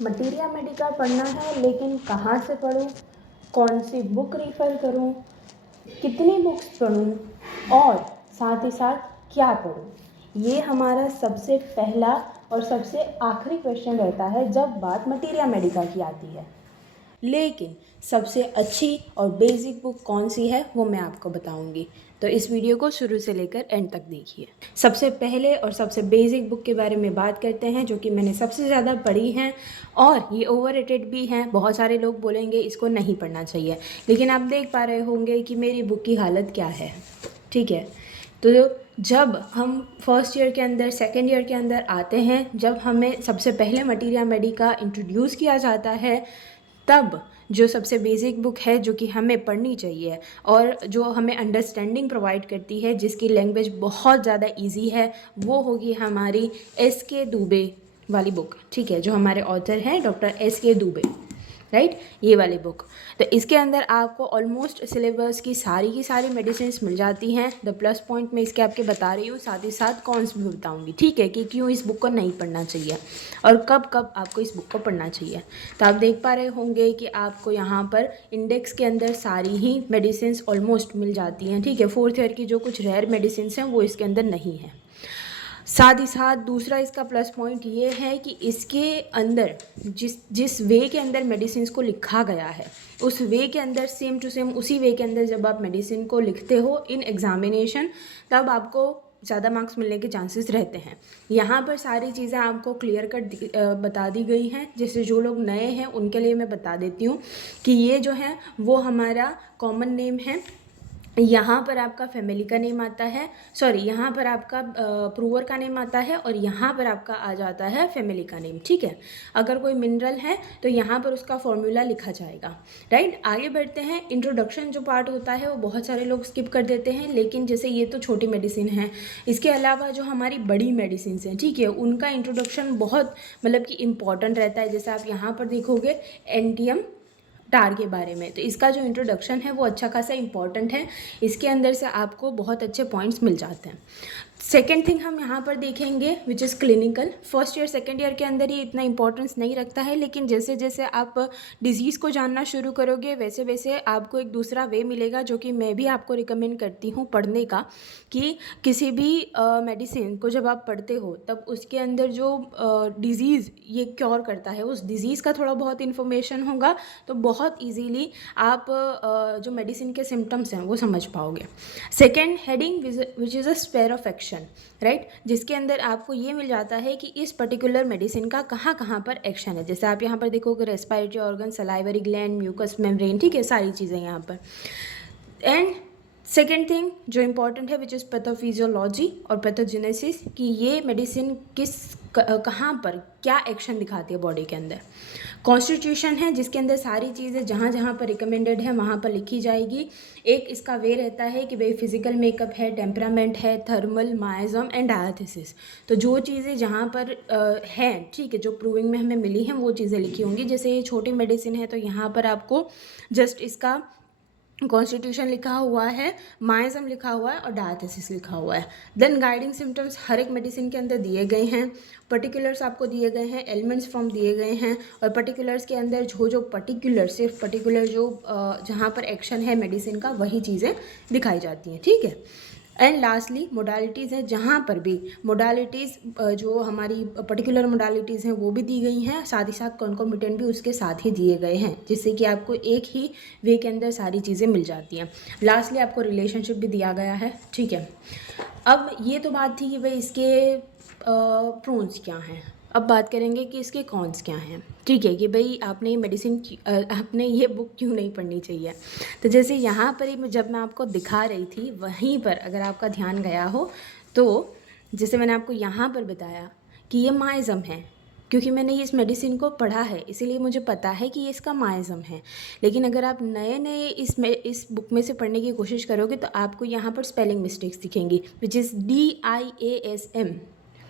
Materia Medica पढ़ना है, लेकिन कहाँ से पढूं, कौन सी बुक रेफ़र करूं, कितनी बुक्स पढूं और साथ ही साथ क्या पढूं। ये हमारा सबसे पहला और सबसे आखिरी क्वेश्चन रहता है जब बात मटीरिया मेडिका की आती है। लेकिन सबसे अच्छी और बेसिक बुक कौन सी है वो मैं आपको बताऊंगी, तो इस वीडियो को शुरू से लेकर एंड तक देखिए। सबसे पहले और सबसे बेसिक बुक के बारे में बात करते हैं, जो कि मैंने सबसे ज़्यादा पढ़ी हैं और ये ओवररेटेड भी हैं। बहुत सारे लोग बोलेंगे इसको नहीं पढ़ना चाहिए, लेकिन आप देख पा रहे होंगे कि मेरी बुक की हालत क्या है। ठीक है, तो जब हम फर्स्ट ईयर के अंदर, सेकेंड ईयर के अंदर आते हैं, जब हमें सबसे पहले मटीरिया मेडिका इंट्रोड्यूस किया जाता है, तब जो सबसे बेसिक बुक है जो कि हमें पढ़नी चाहिए और जो हमें अंडरस्टैंडिंग प्रोवाइड करती है, जिसकी लैंग्वेज बहुत ज़्यादा इजी है, वो होगी हमारी एस.के. दुबे वाली बुक। ठीक है, जो हमारे ऑथर हैं डॉक्टर एस.के. दुबे, राइट, ये वाली बुक। तो इसके अंदर आपको ऑलमोस्ट सिलेबस की सारी मेडिसिन मिल जाती हैं। द प्लस पॉइंट मैं इसके आपके बता रही हूँ, साथ ही साथ कॉन्स भी बताऊँगी। ठीक है, कि क्यों इस बुक को नहीं पढ़ना चाहिए और कब कब आपको इस बुक को पढ़ना चाहिए। तो आप देख पा रहे होंगे कि आपको यहाँ पर इंडेक्स के अंदर सारी ही मेडिसिन ऑलमोस्ट मिल जाती हैं। ठीक है, फोर्थ ईयर की जो कुछ रेयर मेडिसिन हैं वो इसके अंदर नहीं है। साथ ही साथ दूसरा इसका प्लस पॉइंट ये है कि इसके अंदर जिस वे के अंदर मेडिसिन को लिखा गया है, उस वे के अंदर सेम टू सेम उसी वे के अंदर जब आप मेडिसिन को लिखते हो इन एग्जामिनेशन, तब आपको ज़्यादा मार्क्स मिलने के चांसेस रहते हैं। यहाँ पर सारी चीज़ें आपको क्लियर कट बता दी गई हैं, जैसे जो लोग नए हैं उनके लिए मैं बता देती हूँ कि ये जो है वो हमारा कॉमन नेम है। यहाँ पर आपका फैमिली का नेम आता है, सॉरी, यहाँ पर आपका प्रूवर का नेम आता है और यहाँ पर आपका आ जाता है फैमिली का नेम। ठीक है, अगर कोई मिनरल है तो यहाँ पर उसका फॉर्मूला लिखा जाएगा। राइट, आगे बढ़ते हैं। इंट्रोडक्शन जो पार्ट होता है वो बहुत सारे लोग स्किप कर देते हैं, लेकिन जैसे ये तो छोटी मेडिसिन है, इसके अलावा जो हमारी बड़ी मेडिसिन हैं, ठीक है, उनका इंट्रोडक्शन बहुत मतलब कि इम्पॉर्टेंट रहता है। जैसे आप यहाँ पर देखोगे एंटियम टार के बारे में, तो इसका जो इंट्रोडक्शन है वो अच्छा खासा इंपॉर्टेंट है। इसके अंदर से आपको बहुत अच्छे पॉइंट्स मिल जाते हैं। सेकेंड थिंग हम यहाँ पर देखेंगे which is clinical. First year second year के अंदर ये इतना इंपॉर्टेंस नहीं रखता है, लेकिन जैसे जैसे आप डिजीज़ को जानना शुरू करोगे वैसे वैसे आपको एक दूसरा वे मिलेगा, जो कि मैं भी आपको रिकमेंड करती हूँ पढ़ने का, कि किसी भी मेडिसिन को जब आप पढ़ते हो तब उसके अंदर जो डिज़ीज़ ये क्योर करता है उस डिज़ीज़ का थोड़ा बहुत इन्फॉर्मेशन होगा, तो बहुत ईजीली आप जो मेडिसिन के सिम्टम्स हैं वो समझ पाओगे। Second heading which is a sphere of action, right, जिसके अंदर आपको ये मिल जाता है कि इस पर्टिकुलर मेडिसिन का कहाँ कहाँ पर एक्शन है। जैसे आप यहाँ पर देखोगे respiratory organ, salivary gland, mucous membrane, ठीक है, सारी चीज़ें यहाँ पर। एंड सेकेंड थिंग जो इम्पॉर्टेंट है विच इज़ पैथोफिजियोलॉजी और पैथोजेनेसिस, कि ये मेडिसिन कहाँ पर क्या एक्शन दिखाती है बॉडी के अंदर। कॉन्स्टिट्यूशन है जिसके अंदर सारी चीज़ें जहाँ जहाँ पर रिकमेंडेड है वहाँ पर लिखी जाएगी। एक इसका वे रहता है कि भाई फिजिकल मेकअप है, टेम्परामेंट है, थर्मल, माइजम एंड डायथिसिस। तो जो चीज़ें जहाँ पर हैं, ठीक है, जो प्रूविंग में हमें मिली हैं वो चीज़ें लिखी होंगी। जैसे ये छोटी मेडिसिन है तो यहाँ पर आपको जस्ट इसका कॉन्स्टिट्यूशन लिखा हुआ है, माइजम लिखा हुआ है और डायथिसिस लिखा हुआ है। देन गाइडिंग सिम्टम्स हर एक मेडिसिन के अंदर दिए गए हैं, पर्टिकुलर्स आपको दिए गए हैं, एलिमेंट्स फ्रॉम दिए गए हैं, और पर्टिकुलर्स के अंदर जो पर्टिकुलर सिर्फ पर्टिकुलर जो जहाँ पर एक्शन है मेडिसिन का वही चीज़ें दिखाई जाती हैं। ठीक है, एंड लास्टली मोडालिटीज़ हैं, जहाँ पर भी मोडालिटीज़ जो हमारी पर्टिकुलर मोडालिटीज़ हैं वो भी दी गई हैं, साथ ही साथ कॉन्कोमिटेंट भी उसके साथ ही दिए गए हैं, जिससे कि आपको एक ही वे के अंदर सारी चीज़ें मिल जाती हैं। लास्टली आपको रिलेशनशिप भी दिया गया है। ठीक है, अब ये तो बात थी कि भाई इसके प्रोन्स क्या हैं। अब बात करेंगे कि इसके कॉन्स क्या हैं। ठीक है, कि भाई आपने ये मेडिसिन आपने ये बुक क्यों नहीं पढ़नी चाहिए। तो जैसे यहाँ पर ही जब मैं आपको दिखा रही थी वहीं पर अगर आपका ध्यान गया हो तो जैसे मैंने आपको यहाँ पर बताया कि ये माइज़म है, क्योंकि मैंने ये इस मेडिसिन को पढ़ा है इसीलिए मुझे पता है कि ये इसका माइज़म है। लेकिन अगर आप नए नए इस बुक में से पढ़ने की कोशिश करोगे तो आपको यहाँ पर स्पेलिंग मिस्टेक्स दिखेंगी, विच इज़ DIASM,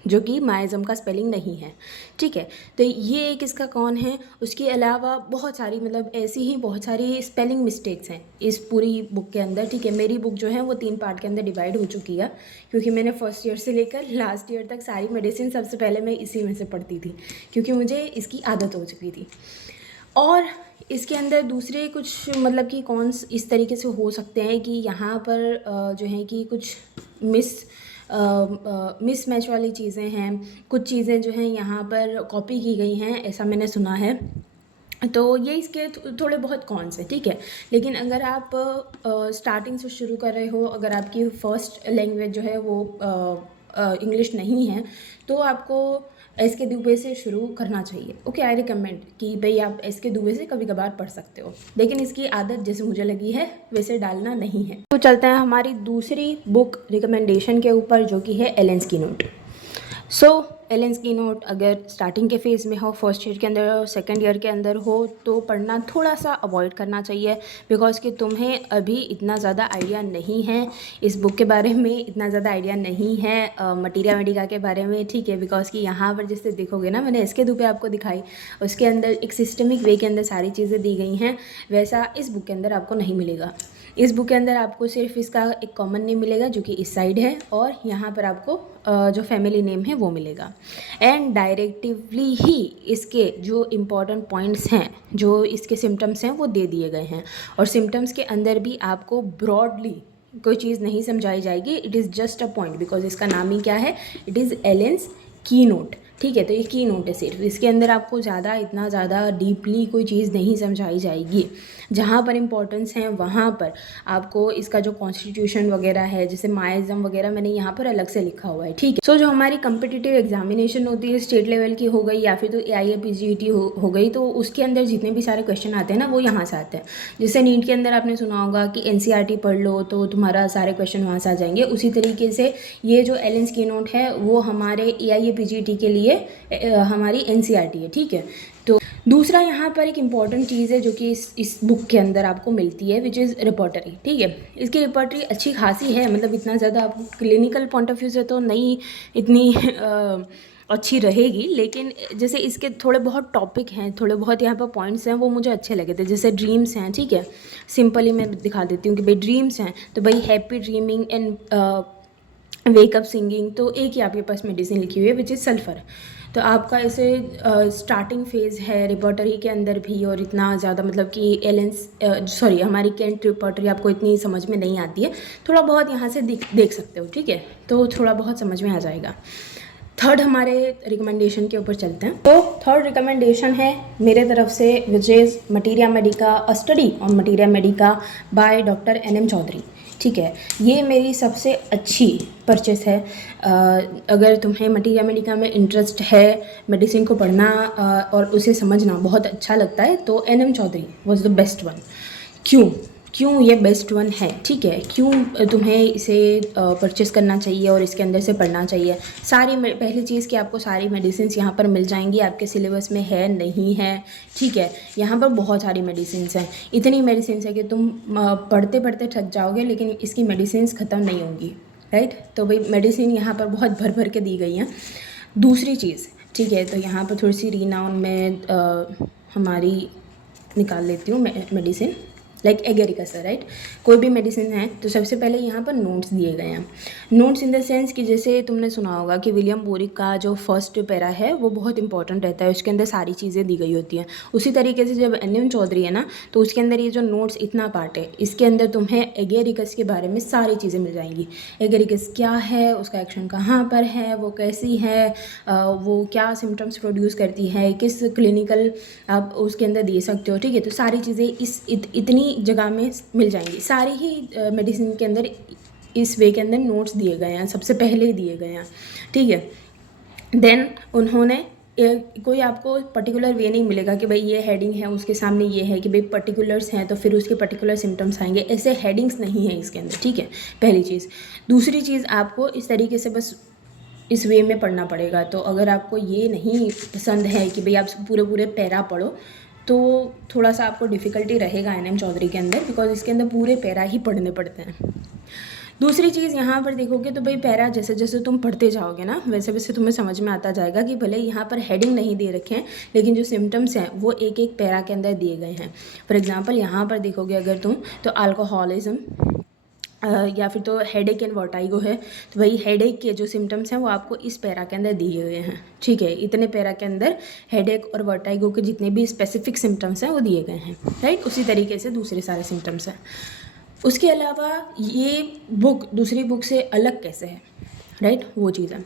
जो कि माइज़म का स्पेलिंग नहीं है, ठीक है। तो ये एक इसका कौन है। उसके अलावा बहुत सारी मतलब ऐसी ही बहुत सारी स्पेलिंग मिस्टेक्स हैं इस पूरी बुक के अंदर, ठीक है। मेरी बुक जो है वो 3 पार्ट के अंदर डिवाइड हो चुकी है, क्योंकि मैंने फर्स्ट ईयर से लेकर लास्ट ईयर तक सारी मेडिसिन सबसे पहले मैं इसी में से पढ़ती थी, क्योंकि मुझे इसकी आदत हो चुकी थी। और इसके अंदर दूसरे कुछ मतलब कि कौन इस तरीके से हो सकते हैं कि यहाँ पर जो है कि कुछ मिसमैच वाली चीज़ें हैं, कुछ चीज़ें जो हैं यहाँ पर कॉपी की गई हैं, ऐसा मैंने सुना है। तो ये इसके थोड़े बहुत कॉन्स हैं, ठीक है। लेकिन अगर आप स्टार्टिंग से शुरू कर रहे हो, अगर आपकी फ़र्स्ट लैंग्वेज जो है वो इंग्लिश नहीं है, तो आपको एस के दुबे से शुरू करना चाहिए। ओके, आई रिकमेंड कि भाई आप एस के दुबे से कभी कभार पढ़ सकते हो, लेकिन इसकी आदत जैसे मुझे लगी है वैसे डालना नहीं है। तो चलते हैं हमारी दूसरी बुक रिकमेंडेशन के ऊपर, जो कि है एलन स्कीनोट। एलन स्कीनोट अगर स्टार्टिंग के फेज़ में हो, फर्स्ट ईयर के अंदर हो, सेकेंड ईयर के अंदर हो, तो पढ़ना थोड़ा सा अवॉइड करना चाहिए, बिकॉज़ कि तुम्हें अभी इतना ज़्यादा आइडिया नहीं है इस बुक के बारे में, इतना ज़्यादा आइडिया नहीं है मटीरिया मेडिका के बारे में, ठीक है। बिकॉज़ कि यहाँ पर जैसे देखोगे ना, मैंने एस के दुबे आपको दिखाई, उसके अंदर एक सिस्टमिक वे के अंदर सारी चीज़ें दी गई हैं, वैसा इस बुक के अंदर आपको नहीं मिलेगा। इस बुक के अंदर आपको सिर्फ इसका एक कॉमन नेम मिलेगा जो कि इस साइड है, और यहाँ पर आपको जो फैमिली नेम है वो मिलेगा। एंड डायरेक्टिवली ही इसके जो इम्पॉर्टेंट पॉइंट्स हैं, जो इसके सिम्टम्स हैं, वो दे दिए गए हैं। और सिम्टम्स के अंदर भी आपको ब्रॉडली कोई चीज़ नहीं समझाई जाएगी, it is just a point, because इसका नाम ही क्या है, इट इज़ एलेंस की नोट, ठीक है। तो ये की नोट है सिर्फ, इसके अंदर आपको इतना ज़्यादा डीपली कोई चीज़ नहीं समझाई जाएगी। जहाँ पर इम्पोर्टेंस है वहाँ पर आपको इसका जो कॉन्स्टिट्यूशन वगैरह है, जैसे माइज़म वगैरह मैंने यहाँ पर अलग से लिखा हुआ है, ठीक है। सो जो हमारी कम्पिटिटिव एग्जामिनेशन होती है, स्टेट लेवल की हो गई या फिर तो AIA PGT हो गई, तो उसके अंदर जितने भी सारे क्वेश्चन आते हैं ना, वो यहाँ से आते हैं। जैसे नीट के अंदर आपने सुना होगा कि NCERT पढ़ लो तो तुम्हारा सारे क्वेश्चन वहाँ से आ जाएंगे, उसी तरीके से ये जो एलन स्कीनोट है वो हमारे AIA PGT के लिए हमारी NCERT है, ठीक है। तो दूसरा यहाँ पर एक इम्पॉर्टेंट चीज़ है जो कि इस बुक के अंदर आपको मिलती है, विच इज़ रिपोर्टरी, ठीक है। इसकी रिपोर्टरी अच्छी खासी है, मतलब इतना ज़्यादा आपको क्लिनिकल पॉइंट ऑफ व्यू से तो नहीं इतनी अच्छी रहेगी, लेकिन जैसे इसके थोड़े बहुत टॉपिक हैं, थोड़े बहुत यहाँ पर पॉइंट्स हैं, वो मुझे अच्छे लगे थे। जैसे ड्रीम्स हैं, ठीक है, सिंपली मैं दिखा देती हूँ कि भाई ड्रीम्स हैं, तो भाई happy dreaming and wake up singing, तो एक ही आपके पास मेडिसिन लिखी हुई है विच इज़ सल्फ़र। तो आपका ऐसे स्टार्टिंग फेज़ है रिपोर्टरी के अंदर भी, और इतना ज़्यादा मतलब कि हमारी कैंट रिपोर्टरी आपको इतनी समझ में नहीं आती है, थोड़ा बहुत यहाँ से देख सकते हो, ठीक है, तो थोड़ा बहुत समझ में आ जाएगा। थर्ड हमारे रिकमेंडेशन के ऊपर चलते हैं। तो थर्ड रिकमेंडेशन है मेरे तरफ से, which is materia medica, a study on materia medica by doctor NM Chaudhary, ठीक है। ये मेरी सबसे अच्छी परचेस है। अगर तुम्हें मटीरिया मेडिका में इंटरेस्ट है, मेडिसिन को पढ़ना और उसे समझना बहुत अच्छा लगता है, तो NM Chaudhary was the best one. क्यों ये बेस्ट वन है, ठीक है, क्यों तुम्हें इसे परचेस करना चाहिए और इसके अंदर से पढ़ना चाहिए। पहली चीज़ कि आपको सारी मेडिसिन यहाँ पर मिल जाएंगी, आपके सिलेबस में है नहीं है, ठीक है। यहाँ पर बहुत सारी मेडिसिन हैं, इतनी मेडिसिन है कि तुम पढ़ते पढ़ते थक जाओगे, लेकिन इसकी मेडिसिन ख़त्म नहीं होंगी, राइट। तो भाई मेडिसिन यहाँ पर बहुत भर भर के दी गई हैं। दूसरी चीज़, ठीक है, तो यहाँ पर थोड़ी सी रीनाउन में हमारी निकाल लेती हूँ मेडिसिन, लाइक एगेरिकस, राइट। कोई भी मेडिसिन है तो सबसे पहले यहाँ पर नोट्स दिए गए हैं। नोट्स इन द सेंस कि जैसे तुमने सुना होगा कि विलियम बोरिक का जो फर्स्ट पैरा है वो बहुत इंपॉर्टेंट रहता है, उसके अंदर सारी चीज़ें दी गई होती हैं। उसी तरीके से जब NM चौधरी है ना, तो उसके अंदर ये जो नोट्स इतना पार्ट है, इसके अंदर तुम्हें एगेरिकस के बारे में सारी चीज़ें मिल जाएंगी। एगेरिकस क्या है, उसका एक्शन कहाँ पर है, वो कैसी है, वो क्या सिम्टम्स प्रोड्यूस करती है, किस क्लिनिकल आप उसके अंदर दे सकते हो, ठीक है। तो सारी चीज़ें इतनी जगह में मिल जाएंगी। सारी ही मेडिसिन के अंदर इस वे के अंदर नोट्स दिए गए हैं, सबसे पहले ही दिए गए हैं, ठीक है। देन उन्होंने कोई आपको पर्टिकुलर वे नहीं मिलेगा कि भाई ये हेडिंग है, उसके सामने ये है कि भाई पर्टिकुलर्स हैं तो फिर उसके पर्टिकुलर सिम्टम्स आएंगे, ऐसे हेडिंग्स नहीं है इसके अंदर, ठीक है, पहली चीज़। दूसरी चीज़, आपको इस तरीके से बस इस वे में पढ़ना पड़ेगा। तो अगर आपको ये नहीं पसंद है कि भाई आप पूरे पैरा पढ़ो, तो थोड़ा सा आपको डिफ़िकल्टी रहेगा NM चौधरी के अंदर, बिकॉज इसके अंदर पूरे पैरा ही पढ़ने पड़ते हैं। दूसरी चीज़ यहाँ पर देखोगे तो भाई पैरा जैसे जैसे तुम पढ़ते जाओगे ना वैसे वैसे तुम्हें समझ में आता जाएगा कि भले यहाँ पर हेडिंग नहीं दे रखे हैं लेकिन जो सिम्टम्स हैं वो एक एक पैरा के अंदर दिए गए हैं। फॉर एग्जांपल यहाँ पर देखोगे अगर तुम तो अल्कोहलिज्म या फिर तो हेडेक एंड वर्टाइगो है, तो वही हेडेक के जो सिम्टम्स हैं वो आपको इस पैरा के अंदर दिए हुए हैं। ठीक है, इतने पैरा के अंदर हेडेक और वर्टाइगो के जितने भी स्पेसिफिक सिम्टम्स हैं वो दिए गए हैं। राइट, उसी तरीके से दूसरे सारे सिम्टम्स हैं। उसके अलावा ये बुक दूसरी बुक से अलग कैसे है, राइट, वो चीज़ है।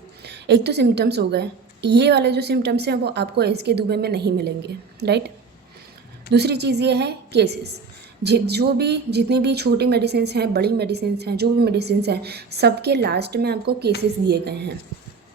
एक तो सिम्टम्स हो गए, ये वाले जो सिम्टम्स हैं वो आपको एसके दुबे में नहीं मिलेंगे। राइट, दूसरी चीज़ ये है केसेस, जो भी जितनी भी छोटी मेडिसिन हैं, बड़ी मेडिसिन हैं, जो भी मेडिसिन हैं, सबके लास्ट में आपको केसेस दिए गए हैं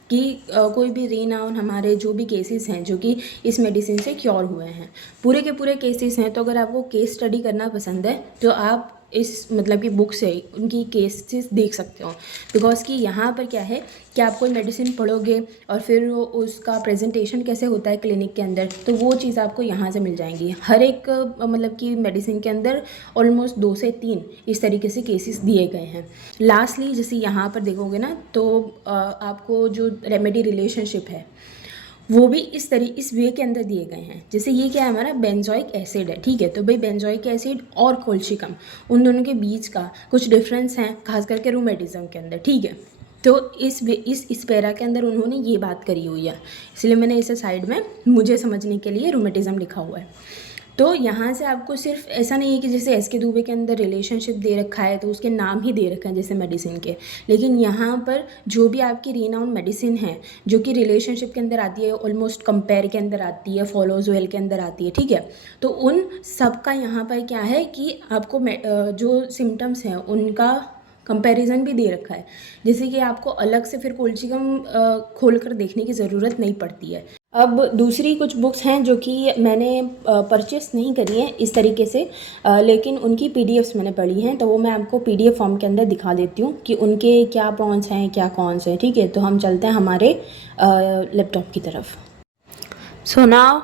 कि कोई भी रीनाउन हमारे जो भी केसेस हैं जो कि इस मेडिसिन से क्योर हुए हैं, पूरे के पूरे केसेस हैं। तो अगर आपको केस स्टडी करना पसंद है तो आप इस मतलब की बुक से उनकी केसेस देख सकते हो। बिकॉज कि यहाँ पर क्या है कि आप कोई मेडिसिन पढ़ोगे और फिर उसका प्रेजेंटेशन कैसे होता है क्लिनिक के अंदर, तो वो चीज़ आपको यहाँ से मिल जाएंगी। हर एक मतलब कि मेडिसिन के अंदर ऑलमोस्ट 2 से 3 इस तरीके से केसेस दिए गए हैं। लास्टली जैसे यहाँ पर देखोगे ना तो आपको जो रेमेडी रिलेशनशिप है वो भी इस वे के अंदर दिए गए हैं। जैसे ये क्या है, हमारा बेंजोइक एसिड है। ठीक है, तो भाई बेंजोइक एसिड और कोल्शिकम उन दोनों के बीच का कुछ डिफरेंस है, खास करके रूमेटिज्म के अंदर। ठीक है, तो इस पैरा के अंदर उन्होंने ये बात करी हुई है, इसलिए मैंने इसे साइड में मुझे समझने के लिए रूमेटिज्म लिखा हुआ है। तो यहाँ से आपको सिर्फ ऐसा नहीं है कि जैसे एसके दुबे के अंदर रिलेशनशिप दे रखा है तो उसके नाम ही दे रखा है जैसे मेडिसिन के, लेकिन यहाँ पर जो भी आपकी रीनाउंड मेडिसिन है जो कि रिलेशनशिप के अंदर आती है, ऑलमोस्ट कंपेयर के अंदर आती है, फॉलोज वेल के अंदर आती है। ठीक है, तो उन सब का यहाँ पर क्या है कि आपको जो सिम्टम्स हैं उनका कंपैरिजन भी दे रखा है, जैसे कि आपको अलग से फिर कोल्शिकम खोल कर देखने की ज़रूरत नहीं पड़ती है। अब दूसरी कुछ बुक्स हैं जो कि मैंने परचेस नहीं करी हैं इस तरीके से, लेकिन उनकी पीडीएफ्स मैंने पढ़ी हैं, तो वो मैं आपको पीडीएफ फॉर्म के अंदर दिखा देती हूँ कि उनके क्या प्रॉन्स हैं क्या कॉन्स हैं। ठीक है, तो हम चलते हैं हमारे लैपटॉप की तरफ। सो नाउ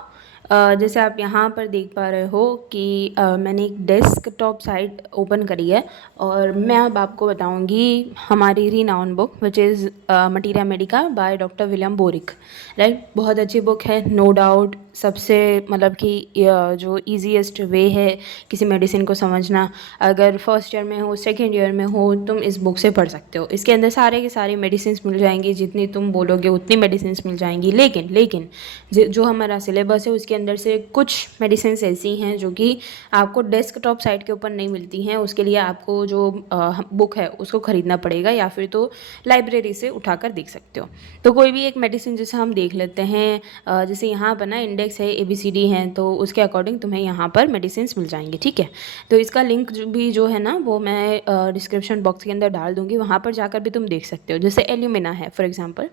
जैसे आप यहाँ पर देख पा रहे हो कि मैंने एक डेस्कटॉप साइट ओपन करी है और मैं अब आपको बताऊंगी हमारी renowned book which is materia medica by doctor William Boericke. Right, बहुत अच्छी बुक है, नो डाउट। सबसे मतलब कि जो ईजीएस्ट वे है किसी मेडिसिन को समझना, अगर फर्स्ट ईयर में हो, सेकेंड ईयर में हो, तुम इस बुक से पढ़ सकते हो। इसके अंदर सारे के सारे मेडिसिन मिल जाएंगी, जितनी तुम बोलोगे उतनी मेडिसिन मिल जाएंगी। लेकिन जो हमारा सिलेबस है उसके अंदर से कुछ मेडिसिन ऐसी हैं जो कि आपको डेस्कटॉप साइट के ऊपर नहीं मिलती हैं। उसके लिए आपको जो बुक है उसको ख़रीदना पड़ेगा या फिर तो लाइब्रेरी से उठाकर देख सकते हो। तो कोई भी एक मेडिसिन जैसे हम देख लेते हैं, जैसे यहाँ पर ना इंडेक्स है, ABCD है, तो उसके अकॉर्डिंग तुम्हें यहाँ पर मेडिसिन मिल जाएंगी। ठीक है, तो इसका लिंक भी जो है ना वो मैं डिस्क्रिप्शन बॉक्स के अंदर डाल दूँगी, वहाँ पर जाकर भी तुम देख सकते हो। जैसे एल्यूमिना है फॉर एग्जाम्पल,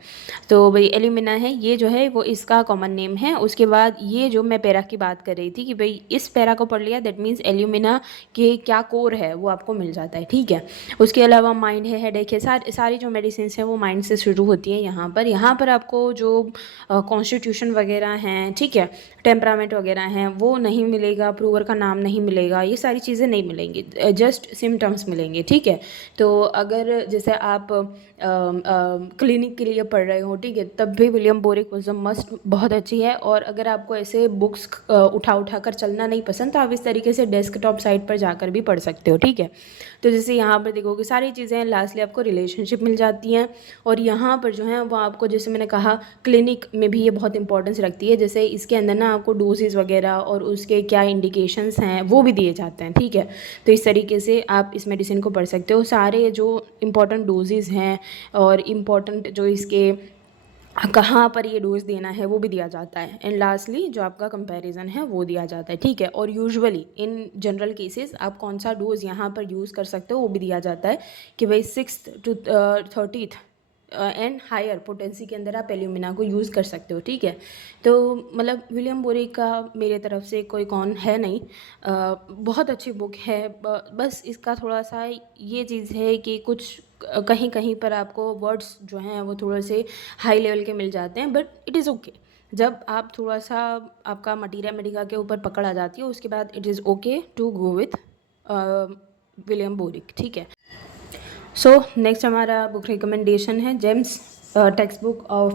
तो भाई एल्यूमिना है, ये जो है वो इसका कॉमन नेम है। उसके बाद ये जो मैं पैरा की बात कर रही थी कि भाई इस पैरा को पढ़ लिया दैट मीन्स एल्यूमिना के क्या कोर है वो आपको मिल जाता है। ठीक है, उसके अलावा माइंड है, हेडेक है, सारी जो मेडिसिन हैं वो माइंड से शुरू होती हैं। यहाँ पर आपको जो कॉन्स्टिट्यूशन वगैरह हैं, ठीक है, टेम्परामेंट वगैरह हैं, वो नहीं मिलेगा, प्रूवर का नाम नहीं मिलेगा, ये सारी चीज़ें नहीं मिलेंगी, जस्ट सिम्टम्स मिलेंगे। ठीक है, तो अगर जैसे आप क्लिनिक के लिए पढ़ रहे हो, ठीक है, तब भी William boric was a must, बहुत अच्छी है। और अगर आपको ऐसे बुक्स उठा कर चलना नहीं पसंद तो आप इस तरीके से डेस्कटॉप साइट पर जाकर भी पढ़ सकते हो। ठीक है, तो जैसे यहाँ पर देखोगे सारी चीज़ें, लास्टली आपको रिलेशनशिप मिल जाती हैं। और यहाँ पर जो है वो आपको, जैसे मैंने कहा, क्लिनिक में भी ये बहुत इंपॉर्टेंस रखती है। जैसे इसके अंदर ना आपको डोजेज़ वगैरह और उसके क्या इंडिकेशंस हैं वो भी दिए जाते हैं। ठीक है, तो इस तरीके से आप इस मेडिसिन को पढ़ सकते हो। सारे जो इंपॉर्टेंट डोजेज़ हैं और इम्पॉर्टेंट जो इसके कहाँ पर ये डोज देना है वो भी दिया जाता है। एंड लास्टली जो आपका कंपैरिजन है वो दिया जाता है। ठीक है, और यूजुअली इन जनरल केसेस आप कौन सा डोज यहाँ पर यूज़ कर सकते हो वो भी दिया जाता है कि भाई 6th to 30th and higher potency के अंदर आप एल्यूमिना को यूज़ कर सकते हो। ठीक है, तो मतलब विलियम बोरिक का मेरे तरफ से कोई कौन है नहीं, बहुत अच्छी बुक है। बस इसका थोड़ा सा ये चीज़ है कि कुछ कहीं कहीं पर आपको वर्ड्स जो हैं वो थोड़े से हाई लेवल के मिल जाते हैं, बट इट इज़ ओके। जब आप थोड़ा सा आपका मटीरिया मेडिका के ऊपर पकड़ आ जाती है उसके बाद it is okay to go with William Boericke. ठीक है, सो नेक्स्ट हमारा बुक रिकमेंडेशन है James text book of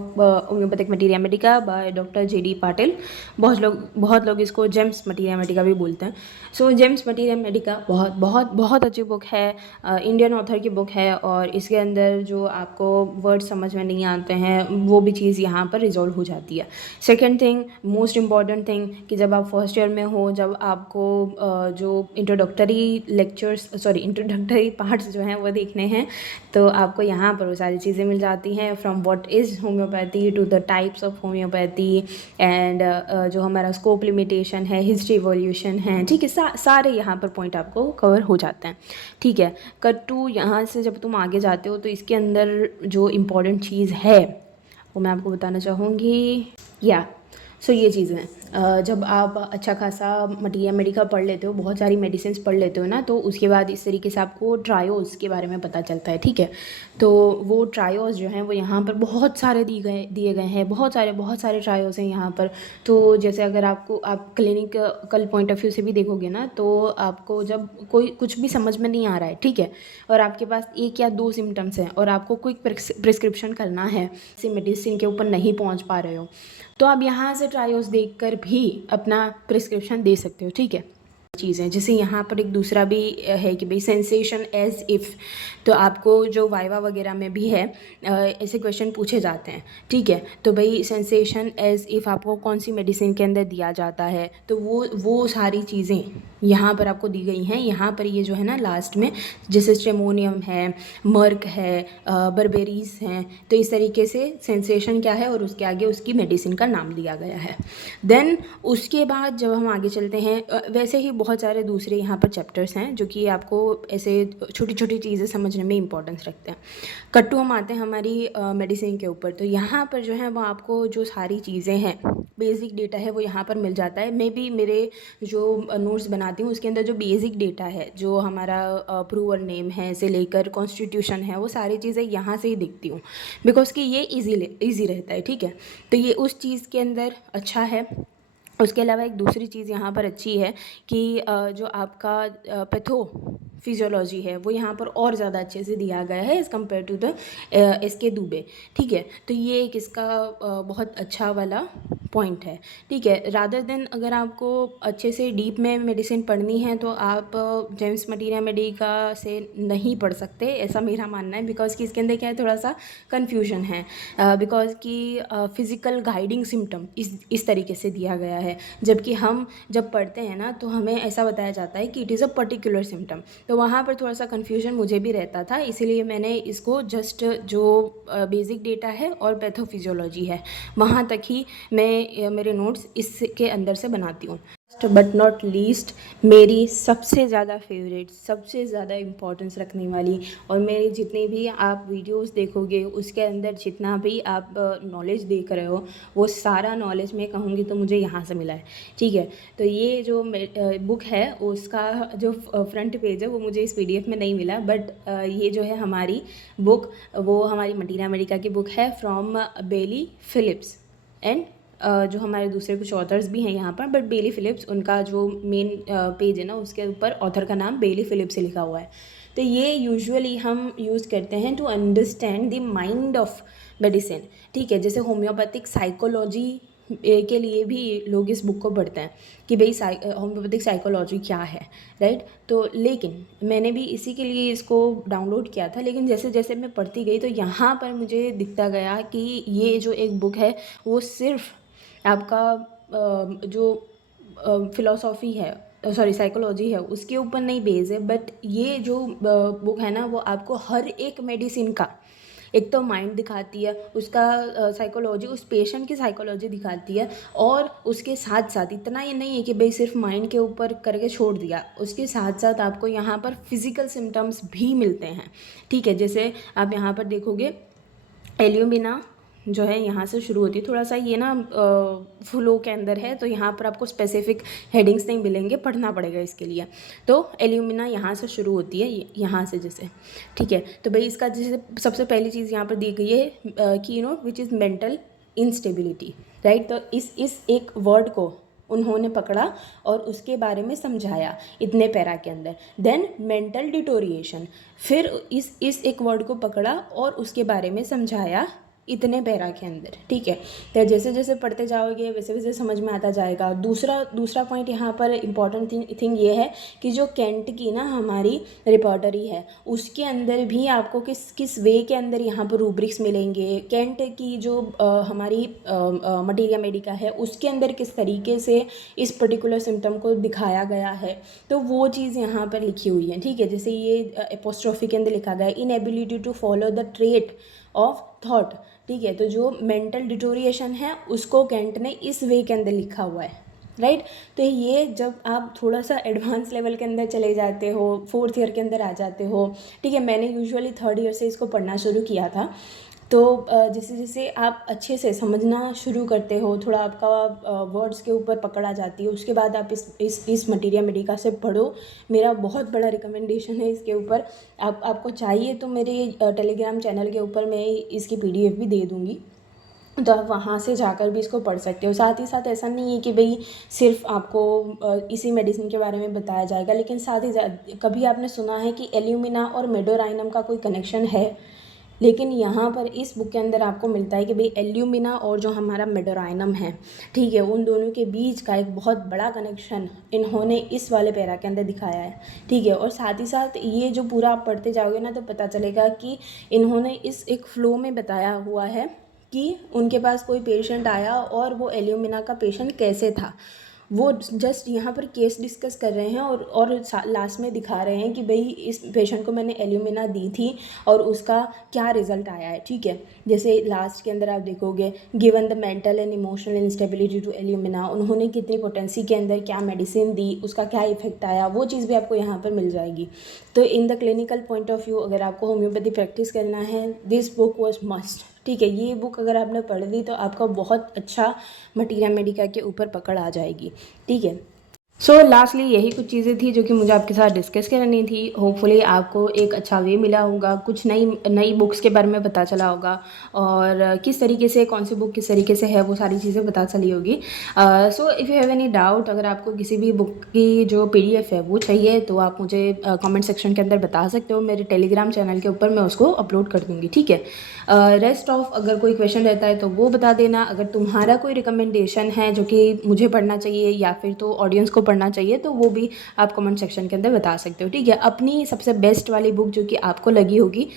homoeopathic materia medica by doctor JD Patil. बहुत लोग इसको जेम्स मटीरिया मेडिका भी बोलते हैं। सो जेम्स मटीरिया मेडिका बहुत बहुत बहुत अच्छी बुक है, इंडियन ऑथर की बुक है, और इसके अंदर जो आपको वर्ड समझ में नहीं आते हैं वो भी चीज़ यहाँ पर रिजॉल्व हो जाती है। Second thing, most important thing, कि जब आप फर्स्ट ईयर में हो, जब आपको जो इंट्रोडक्टरी पार्ट्स जो हैं वो देखने हैं, तो आपको यहाँ पर वो सारी चीज़ें मिल जाती हैं, from what is homoeopathy to the types of homoeopathy and जो हमारा स्कोप लिमिटेशन है, हिस्ट्री इवोल्यूशन है, ठीक है, सारे यहाँ पर पॉइंट आपको कवर हो जाते हैं। ठीक है, कट टू यहाँ से जब तुम आगे जाते हो तो इसके अंदर जो इम्पॉर्टेंट चीज़ है वो मैं आपको बताना चाहूँगी। सो ये चीज़ें हैं, जब आप अच्छा खासा मटीरिया मेडिका पढ़ लेते हो, बहुत सारी मेडिसिन पढ़ लेते हो ना, तो उसके बाद इस तरीके से आपको ट्रायोस के बारे में पता चलता है। ठीक है, तो वो ट्रायोस जो हैं वो यहाँ पर बहुत सारे दिए गए हैं, बहुत सारे ट्रायोस हैं यहाँ पर। तो जैसे अगर आप क्लिनिकल पॉइंट ऑफ व्यू से भी देखोगे ना, तो आपको जब कोई कुछ भी समझ में नहीं आ रहा है, ठीक है, और आपके पास 1 या 2 सिम्टम्स हैं और आपको क्विक प्रिस्क्रिप्शन करना है, से मेडिसिन के ऊपर नहीं पहुँच पा रहे हो, तो आप यहाँ से ट्रायोस देखकर भी अपना प्रिस्क्रिप्शन दे सकते हो। ठीक है, चीज़ें जैसे यहाँ पर एक दूसरा भी है कि भाई सेंसेशन एज इफ़, तो आपको जो वाइवा वगैरह में भी है ऐसे क्वेश्चन पूछे जाते हैं। ठीक है, तो भाई सेंसेशन एज इफ़ आपको कौन सी मेडिसिन के अंदर दिया जाता है, तो वो सारी चीज़ें यहाँ पर आपको दी गई हैं। यहाँ पर ये जो है ना लास्ट में, जैसे स्ट्रेमोनियम है, मर्क है, बर्बेरीज हैं, तो इस तरीके से सेंसेशन क्या है और उसके आगे उसकी मेडिसिन का नाम दिया गया है। देन उसके बाद जब हम आगे चलते हैं, वैसे ही बहुत सारे दूसरे यहाँ पर चैप्टर्स हैं जो कि आपको ऐसे छोटी छोटी चीज़ें समझने में इंपॉर्टेंस रखते हैं। कट्टू हम आते हैं हमारी मेडिसिन के ऊपर, तो यहाँ पर जो है वो आपको जो सारी चीज़ें हैं, बेसिक डेटा है, वो यहाँ पर मिल जाता है। मैं भी मेरे जो नोट्स बनाती हूँ उसके अंदर जो बेसिक डेटा है, जो हमारा अप्रूवर नेम है से लेकर कॉन्स्टिट्यूशन है, वो सारी चीज़ें यहाँ से ही देखती हूँ, बिकॉज कि ये ईजी रहता है। ठीक है, तो ये उस चीज़ के अंदर अच्छा है। उसके अलावा एक दूसरी चीज़ यहाँ पर अच्छी है कि जो आपका पैथोफिजियोलॉजी है वो यहाँ पर और ज़्यादा अच्छे से दिया गया है as compare to the SK Dubey. ठीक है, तो ये एक इसका बहुत अच्छा वाला पॉइंट है। ठीक है, रादर देन अगर आपको अच्छे से डीप में मेडिसिन पढ़नी है तो आप जेम्स मटीरिया मेडिका से नहीं पढ़ सकते, ऐसा मेरा मानना है, बिकॉज कि इसके अंदर क्या है, थोड़ा सा कन्फ्यूजन है, बिकॉज कि फिज़िकल गाइडिंग सिम्टम इस तरीके से दिया गया है, जबकि हम जब पढ़ते हैं ना तो हमें ऐसा बताया जाता है कि it is a particular symptom. तो वहाँ पर थोड़ा सा कन्फ्यूजन मुझे भी रहता था, इसीलिए मैंने इसको जस्ट जो बेसिक डेटा है और पैथोफिजियोलॉजी है वहाँ तक ही मैं मेरे नोट्स इसके अंदर से बनाती हूँ। बट नॉट लीस्ट, मेरी सबसे ज़्यादा फेवरेट, सबसे ज़्यादा इम्पोर्टेंस रखने वाली, और मेरे जितने भी आप वीडियोस देखोगे उसके अंदर जितना भी आप नॉलेज देख रहे हो, वो सारा नॉलेज मैं कहूँगी तो मुझे यहाँ से मिला है। ठीक है, तो ये जो बुक है उसका जो फ्रंट पेज है वो मुझे इस PDF में नहीं मिला, बट ये जो है हमारी बुक, वो हमारी मटीरिया मेडिका की बुक है, फ्रॉम बेली फिलिप्स एंड जो हमारे दूसरे कुछ ऑथर्स भी हैं यहाँ पर, बट बेली फिलिप्स उनका जो मेन पेज है ना उसके ऊपर ऑथर का नाम बेली फिलिप्स से लिखा हुआ है। तो ये यूजुअली हम यूज़ करते हैं to understand the mind of medicine. ठीक है, जैसे होम्योपैथिक साइकोलॉजी के लिए भी लोग इस बुक को पढ़ते हैं कि भाई होम्योपैथिक साइकोलॉजी क्या है, राइट। तो लेकिन मैंने भी इसी के लिए इसको डाउनलोड किया था, लेकिन जैसे जैसे मैं पढ़ती गई तो यहाँ पर मुझे दिखता गया कि ये जो एक बुक है वो सिर्फ आपका जो फ़िलॉसफ़ी है, सॉरी साइकोलॉजी है, उसके ऊपर नहीं बेस है, बट ये जो बुक है ना वो आपको हर एक मेडिसिन का एक तो माइंड दिखाती है, उसका साइकोलॉजी, उस पेशेंट की साइकोलॉजी दिखाती है, और उसके साथ साथ इतना ही नहीं है कि भाई सिर्फ माइंड के ऊपर करके छोड़ दिया, उसके साथ साथ आपको यहाँ पर फिज़िकल सिम्टम्स भी मिलते हैं। ठीक है, जैसे आप यहाँ पर देखोगे एल्यूमिना जो है यहाँ से शुरू होती है, थोड़ा सा ये ना फ्लो के अंदर है, तो यहाँ पर आपको स्पेसिफिक हेडिंग्स नहीं मिलेंगे, पढ़ना पड़ेगा इसके लिए। तो एल्यूमिना यहाँ से शुरू होती है, यहाँ से जैसे। ठीक है, तो भाई इसका जैसे सबसे पहली चीज़ यहाँ पर दी गई है कि which is mental instability, right. तो इस एक वर्ड को उन्होंने पकड़ा और उसके बारे में समझाया इतने पैरा के अंदर। देन मेंटल डिटोरिएशन, फिर इस एक वर्ड को पकड़ा और उसके बारे में समझाया इतने पैरा के अंदर, ठीक है। तो जैसे जैसे पढ़ते जाओगे वैसे वैसे समझ में आता जाएगा। दूसरा पॉइंट यहाँ पर इम्पॉर्टेंट थिंग ये है कि जो केंट की ना हमारी रिपर्टरी है उसके अंदर भी आपको किस वे के अंदर यहाँ पर रूब्रिक्स मिलेंगे। केंट की जो हमारी मटीरिया मेडिका है उसके अंदर किस तरीके से इस पर्टिकुलर सिम्टम को दिखाया गया है, तो वो चीज़ यहाँ पर लिखी हुई है, ठीक है। जैसे ये एपोस्ट्रोफी के अंदर लिखा गया है inability to follow the trait of thought, ठीक है। तो जो मेंटल डिटोरिएशन है उसको केंट ने इस वे के अंदर लिखा हुआ है, राइट। तो ये जब आप थोड़ा सा एडवांस लेवल के अंदर चले जाते हो, 4th ईयर के अंदर आ जाते हो, ठीक है। मैंने यूजुअली 3rd ईयर से इसको पढ़ना शुरू किया था। तो जैसे जैसे आप अच्छे से समझना शुरू करते हो, थोड़ा आपका वर्ड्स के ऊपर पकड़ आ जाती है, उसके बाद आप इस मटीरिया मेडिका से पढ़ो। मेरा बहुत बड़ा रिकमेंडेशन है इसके ऊपर। आपको चाहिए तो मेरे टेलीग्राम चैनल के ऊपर मैं इसकी PDF भी दे दूँगी, तो आप वहाँ से जाकर भी इसको पढ़ सकते हो। साथ ही साथ ऐसा नहीं है कि भाई सिर्फ आपको इसी मेडिसिन के बारे में बताया जाएगा, लेकिन साथ ही कभी आपने सुना है कि एल्यूमिना और मेडोराइनम का कोई कनेक्शन है, लेकिन यहाँ पर इस बुक के अंदर आपको मिलता है कि भाई एल्यूमिना और जो हमारा मेडोराइनम है, ठीक है, उन दोनों के बीच का एक बहुत बड़ा कनेक्शन इन्होंने इस वाले पैरा के अंदर दिखाया है, ठीक है। और साथ ही साथ ये जो पूरा आप पढ़ते जाओगे ना तो पता चलेगा कि इन्होंने इस एक फ़्लो में बताया हुआ है कि उनके पास कोई पेशेंट आया और वो एल्यूमिना का पेशेंट कैसे था। वो जस्ट यहाँ पर केस डिस्कस कर रहे हैं और लास्ट में दिखा रहे हैं कि भाई इस पेशेंट को मैंने एल्यूमिना दी थी और उसका क्या रिज़ल्ट आया है, ठीक है। जैसे लास्ट के अंदर आप देखोगे given the mental and emotional instability to alumina, उन्होंने कितनी पोटेंसी के अंदर क्या मेडिसिन दी, उसका क्या इफेक्ट आया, वो चीज़ भी आपको यहाँ पर मिल जाएगी। तो in the clinical point of view अगर आपको होम्योपैथी प्रैक्टिस करना है, दिस बुक वॉज मस्ट, ठीक है। ये बुक अगर आपने पढ़ ली तो आपका बहुत अच्छा मटीरिया मेडिका के ऊपर पकड़ आ जाएगी, ठीक है। सो लास्टली यही कुछ चीज़ें थी जो कि मुझे आपके साथ डिस्कस करनी थी। होपफुली आपको एक अच्छा वे मिला होगा, कुछ नई बुक्स के बारे में पता चला होगा और किस तरीके से कौन सी बुक किस तरीके से है वो सारी चीज़ें पता चली होगी। So if you have any doubt, अगर आपको किसी भी बुक की जो PDF है वो चाहिए तो आप मुझे कमेंट सेक्शन के अंदर बता सकते हो। मेरे टेलीग्राम चैनल के ऊपर मैं उसको अपलोड कर दूँगी, ठीक है। रेस्ट ऑफ अगर कोई क्वेश्चन रहता है तो वो बता देना। अगर तुम्हारा कोई रिकमेंडेशन है जो कि मुझे पढ़ना चाहिए या फिर तो ऑडियंस को पढ़ना चाहिए तो वो भी आप कमेंट सेक्शन के अंदर बता सकते हो, ठीक है। अपनी सबसे बेस्ट वाली बुक जो कि आपको लगी होगी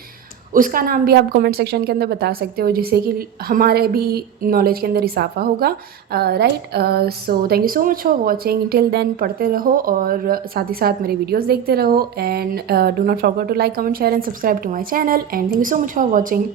उसका नाम भी आप कमेंट सेक्शन के अंदर बता सकते हो, जिससे कि हमारे भी नॉलेज के अंदर इजाफा होगा, right. So thank you so much for watching. Till then पढ़ते रहो और साथ ही साथ मेरे वीडियोस देखते रहो and do not forget to like, comment, share and subscribe to my channel and thank you so much for watching.